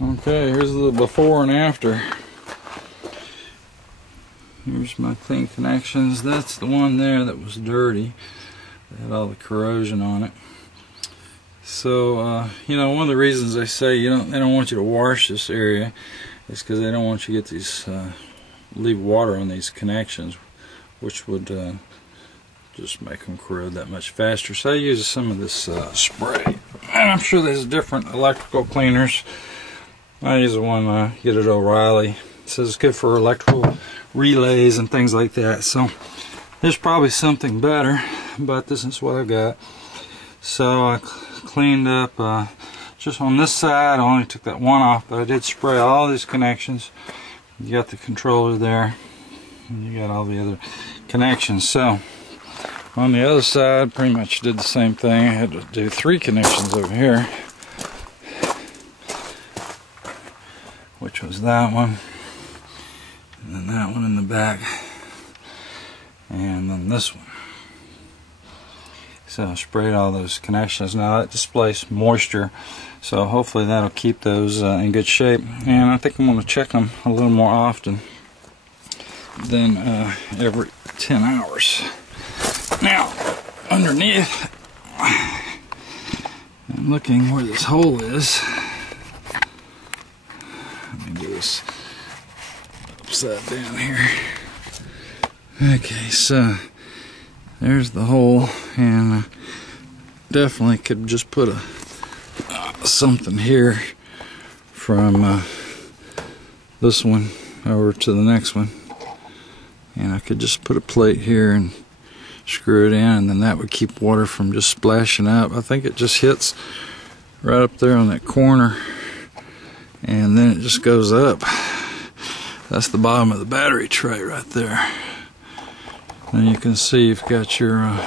Okay, here's the before and after. Here's my clean connections. That's the one there that was dirty. It had all the corrosion on it. So, you know, one of the reasons they say they don't want you to wash this area is because they don't want you to get these, leave water on these connections, which would just make them corrode that much faster. So I use some of this spray. And I'm sure there's different electrical cleaners. I use the one get at O'Reilly. It says it's good for electrical relays and things like that. So there's probably something better, but this is what I've got. So I cleaned up just on this side. I only took that one off, but I did spray all these connections. You got the controller there, and you got all the other connections. So on the other side, pretty much did the same thing. I had to do 3 connections over here, which was that one, and then that one in the back, and then this one. So I sprayed all those connections. Now that displays moisture, so hopefully that'll keep those in good shape. And I think I'm going to check them a little more often than every 10 hours. Now, underneath, I'm looking where this hole is. Let me do this upside down here. Okay, so there's the hole, and definitely could just put a something here from this one over to the next one, and I could just put a plate here and screw it in, and then that would keep water from just splashing up. I think it just hits right up there on that corner, and then it just goes up. That's the bottom of the battery tray right there. And you can see you've got your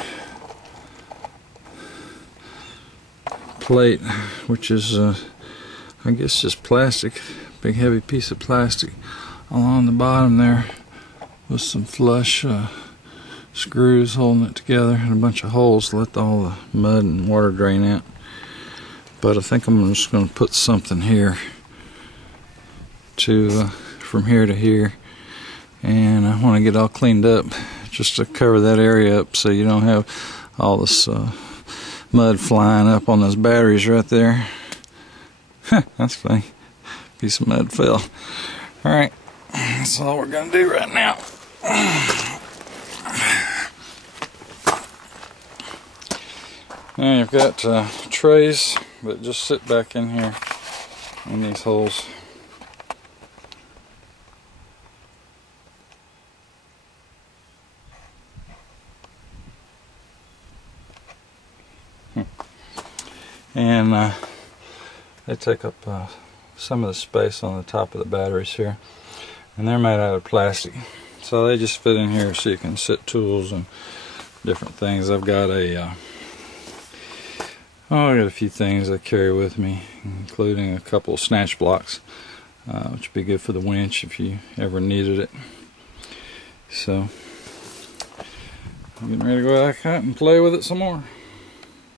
plate, which is I guess just plastic, big heavy piece of plastic along the bottom there with some flush screws holding it together and a bunch of holes to let all the mud and water drain out. But I think I'm just going to put something here to from here to here, and I want to get all cleaned up just to cover that area up so you don't have all this mud flying up on those batteries right there. That's funny. Piece of mud fell. Alright, that's all we're going to do right now. Now you've got trays that just sit back in here in these holes. And they take up some of the space on the top of the batteries here, and they're made out of plastic, so they just fit in here so you can sit tools and different things. I've got I got a few things I carry with me, including a couple of snatch blocks, which would be good for the winch if you ever needed it. So I'm getting ready to go back out and play with it some more.